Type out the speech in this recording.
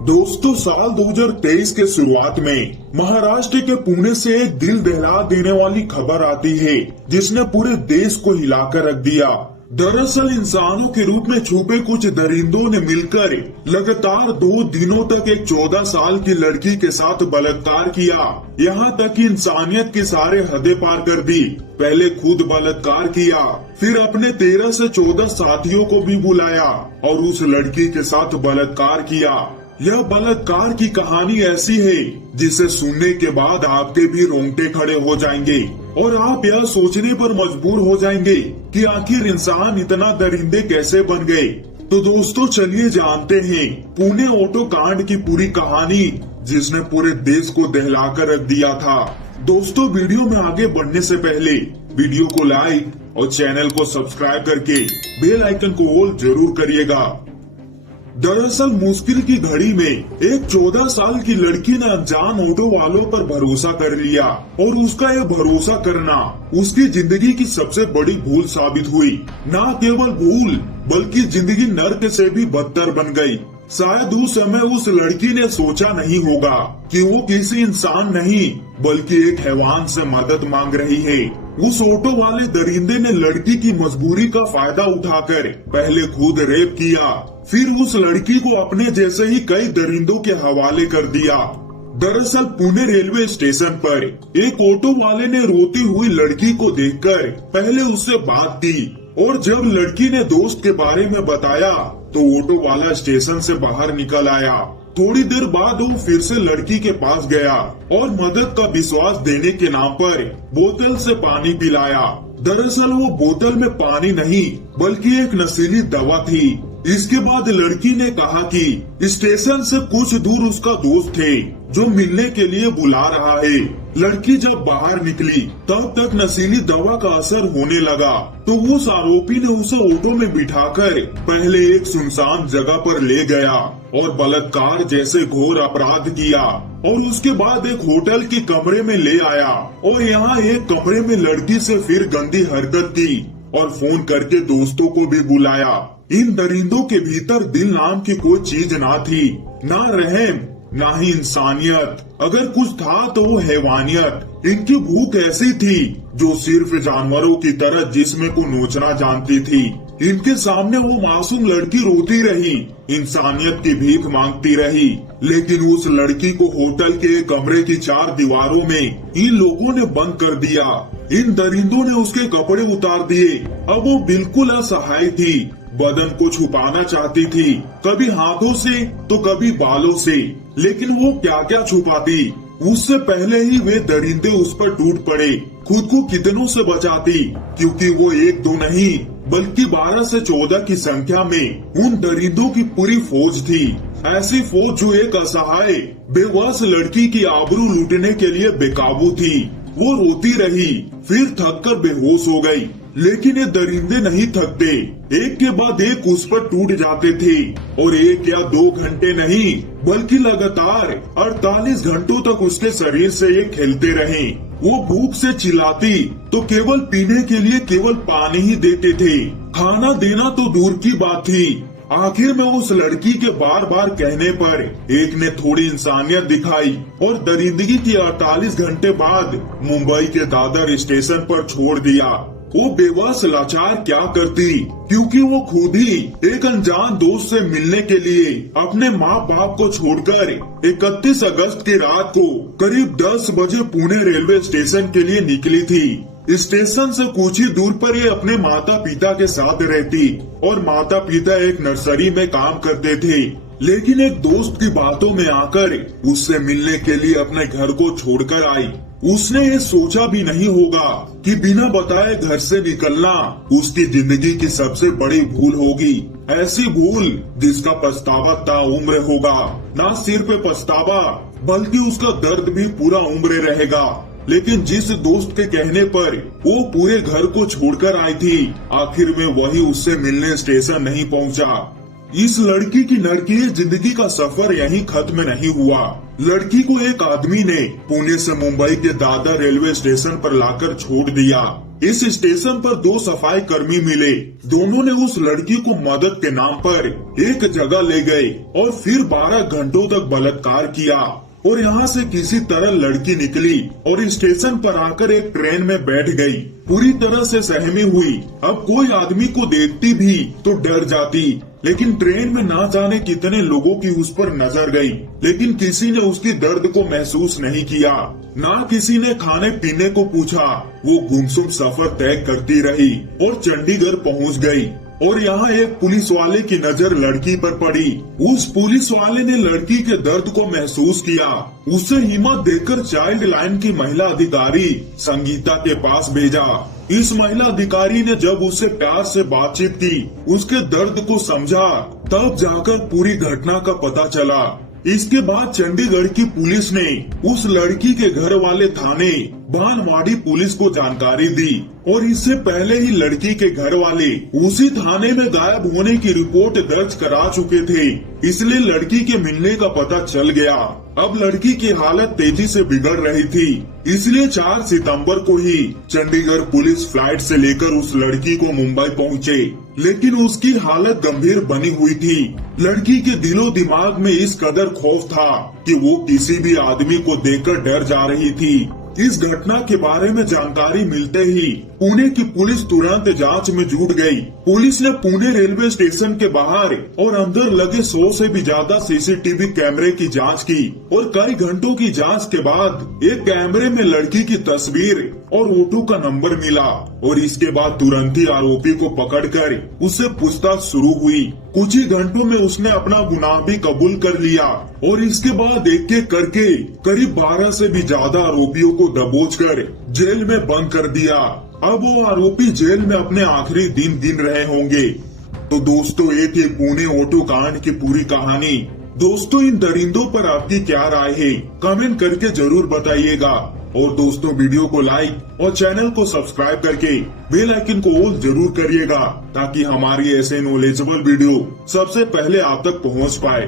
दोस्तों, साल 2023 के शुरुआत में महाराष्ट्र के पुणे से एक दिल दहला देने वाली खबर आती है जिसने पूरे देश को हिलाकर रख दिया। दरअसल इंसानों के रूप में छुपे कुछ दरिंदों ने मिलकर लगातार 2 दिनों तक एक 14 साल की लड़की के साथ बलात्कार किया। यहाँ तक कि इंसानियत की सारे हदें पार कर दी। पहले खुद बलात्कार किया, फिर अपने 13 से 14 साथियों को भी बुलाया और उस लड़की के साथ बलात्कार किया। यह बलात्कार की कहानी ऐसी है जिसे सुनने के बाद आपके भी रोंगटे खड़े हो जाएंगे और आप यह सोचने पर मजबूर हो जाएंगे कि आखिर इंसान इतना दरिंदे कैसे बन गए। तो दोस्तों, चलिए जानते हैं पुणे ऑटो कांड की पूरी कहानी जिसने पूरे देश को दहलाकर रख दिया था। दोस्तों, वीडियो में आगे बढ़ने से पहले वीडियो को लाइक और चैनल को सब्सक्राइब करके बेल आइकन को ऑल जरूर करिएगा। दरअसल मुश्किल की घड़ी में एक 14 साल की लड़की ने अनजान ऑटो वालों पर भरोसा कर लिया और उसका यह भरोसा करना उसकी जिंदगी की सबसे बड़ी भूल साबित हुई। न केवल भूल बल्कि जिंदगी नर्क से भी बदतर बन गई। शायद उस समय उस लड़की ने सोचा नहीं होगा कि वो किसी इंसान नहीं बल्कि एक हैवान से मदद मांग रही है। उस ऑटो वाले दरिंदे ने लड़की की मजबूरी का फायदा उठाकर पहले खुद रेप किया, फिर उस लड़की को अपने जैसे ही कई दरिंदों के हवाले कर दिया। दरअसल पुणे रेलवे स्टेशन पर एक ऑटो वाले ने रोती हुई लड़की को देखकर पहले उससे बात की और जब लड़की ने दोस्त के बारे में बताया तो ऑटो वाला स्टेशन से बाहर निकल आया। थोड़ी देर बाद वो फिर से लड़की के पास गया और मदद का विश्वास देने के नाम पर बोतल से पानी पिलाया। दरअसल वो बोतल में पानी नहीं बल्कि एक नशीली दवा थी। इसके बाद लड़की ने कहा कि स्टेशन से कुछ दूर उसका दोस्त थे जो मिलने के लिए बुला रहा है। लड़की जब बाहर निकली तब तक नशीली दवा का असर होने लगा तो उस आरोपी ने उसे ऑटो में बिठाकर पहले एक सुनसान जगह पर ले गया और बलात्कार जैसे घोर अपराध किया और उसके बाद एक होटल के कमरे में ले आया और यहाँ एक कमरे में लड़की से फिर गंदी हरकत की और फोन करके दोस्तों को भी बुलाया। इन दरिंदों के भीतर दिल नाम की कोई चीज ना थी, ना रहम, ना ही इंसानियत। अगर कुछ था तो वो हैवानियत। इनकी भूख ऐसी थी जो सिर्फ जानवरों की तरह जिस्म को नोचना जानती थी। इनके सामने वो मासूम लड़की रोती रही, इंसानियत की भीख मांगती रही, लेकिन उस लड़की को होटल के कमरे की 4 दीवारों में इन लोगों ने बंद कर दिया। इन दरिंदों ने उसके कपड़े उतार दिए। अब वो बिल्कुल असहाय थी, बदन को छुपाना चाहती थी, कभी हाथों से तो कभी बालों से, लेकिन वो क्या क्या छुपाती। उससे पहले ही वे दरिंदे उस पर टूट पड़े। खुद को कितनों से बचाती, क्योंकि वो 1-2 नहीं बल्कि 12 से 14 की संख्या में उन दरिंदों की पूरी फौज थी। ऐसी फौज जो एक असहाय बेबस लड़की की आबरू लूटने के लिए बेकाबू थी। वो रोती रही, फिर थककर बेहोश हो गई। लेकिन ये दरिंदे नहीं थकते, एक के बाद एक उस पर टूट जाते थे और 1 या 2 घंटे नहीं बल्कि लगातार 48 घंटों तक उसके शरीर से ये खेलते रहे। वो भूख से चिल्लाती तो केवल पीने के लिए केवल पानी ही देते थे, खाना देना तो दूर की बात थी। आखिर में उस लड़की के बार बार कहने पर एक ने थोड़ी इंसानियत दिखाई और दरिंदगी की 48 घंटे बाद मुंबई के दादर स्टेशन पर छोड़ दिया। वो बेबस लाचार क्या करती, क्योंकि वो खुद ही एक अनजान दोस्त से मिलने के लिए अपने माँ बाप को छोड़कर 31 अगस्त की रात को करीब 10 बजे पुणे रेलवे स्टेशन के लिए निकली थी। स्टेशन से कुछ ही दूर पर ये अपने माता पिता के साथ रहती और माता पिता एक नर्सरी में काम करते थे। लेकिन एक दोस्त की बातों में आकर उससे मिलने के लिए अपने घर को छोड़कर आई। उसने ये सोचा भी नहीं होगा कि बिना बताए घर से निकलना उसकी जिंदगी की सबसे बड़ी भूल होगी। ऐसी भूल जिसका पछतावा ताउम्र होगा। न सिर्फ पछतावा बल्कि उसका दर्द भी पूरा उम्र रहेगा। लेकिन जिस दोस्त के कहने पर वो पूरे घर को छोड़कर आई थी, आखिर में वही उससे मिलने स्टेशन नहीं पहुंचा। इस लड़की की नरकीय जिंदगी का सफर यहीं खत्म नहीं हुआ। लड़की को एक आदमी ने पुणे से मुंबई के दादर रेलवे स्टेशन पर लाकर छोड़ दिया इस स्टेशन पर 2 सफाई कर्मी मिले। दोनों ने उस लड़की को मदद के नाम पर एक जगह ले गए और फिर 12 घंटों तक बलात्कार किया और यहाँ से किसी तरह लड़की निकली और स्टेशन पर आकर एक ट्रेन में बैठ गई, पूरी तरह से सहमी हुई। अब कोई आदमी को देखती भी तो डर जाती, लेकिन ट्रेन में ना जाने कितने लोगों की उस पर नजर गई, लेकिन किसी ने उसकी दर्द को महसूस नहीं किया, ना किसी ने खाने पीने को पूछा। वो गुमसुम सफर तय करती रही और चंडीगढ़ पहुंच गई। और यहाँ एक पुलिस वाले की नजर लड़की पर पड़ी। उस पुलिस वाले ने लड़की के दर्द को महसूस किया। उसे हिम्मत देकर चाइल्ड लाइन की महिला अधिकारी संगीता के पास भेजा। इस महिला अधिकारी ने जब उससे प्यार से बातचीत की, उसके दर्द को समझा, तब जाकर पूरी घटना का पता चला। इसके बाद चंडीगढ़ की पुलिस ने उस लड़की के घर वाले थाने बानवाड़ी पुलिस को जानकारी दी और इससे पहले ही लड़की के घर वाले उसी थाने में गायब होने की रिपोर्ट दर्ज करा चुके थे, इसलिए लड़की के मिलने का पता चल गया। अब लड़की की हालत तेजी से बिगड़ रही थी, इसलिए 4 सितंबर को ही चंडीगढ़ पुलिस फ्लाइट से लेकर उस लड़की को मुंबई पहुंचे, लेकिन उसकी हालत गंभीर बनी हुई थी। लड़की के दिलो दिमाग में इस कदर खौफ था कि वो किसी भी आदमी को देखकर डर जा रही थी। इस घटना के बारे में जानकारी मिलते ही पुणे की पुलिस तुरंत जांच में जुट गई। पुलिस ने पुणे रेलवे स्टेशन के बाहर और अंदर लगे 100 से भी ज्यादा सीसीटीवी कैमरे की जांच की और कई घंटों की जांच के बाद एक कैमरे में लड़की की तस्वीर और ऑटो का नंबर मिला और इसके बाद तुरंत ही आरोपी को पकड़कर उससे पूछताछ शुरू हुई। कुछ ही घंटों में उसने अपना गुनाह भी कबूल कर लिया और इसके बाद एक एक करके करीब 12 से भी ज्यादा आरोपियों को दबोचकर जेल में बंद कर दिया। अब वो आरोपी जेल में अपने आखिरी दिन गिन रहे होंगे। तो दोस्तों, ये थी पुणे ऑटो कांड की पूरी कहानी। दोस्तों, इन दरिंदों पर आपकी क्या राय है, कमेंट करके जरूर बताइएगा। और दोस्तों, वीडियो को लाइक और चैनल को सब्सक्राइब करके बेल आइकन को ऑल जरूर करिएगा, ताकि हमारी ऐसे नॉलेजेबल वीडियो सबसे पहले आप तक पहुंच पाए।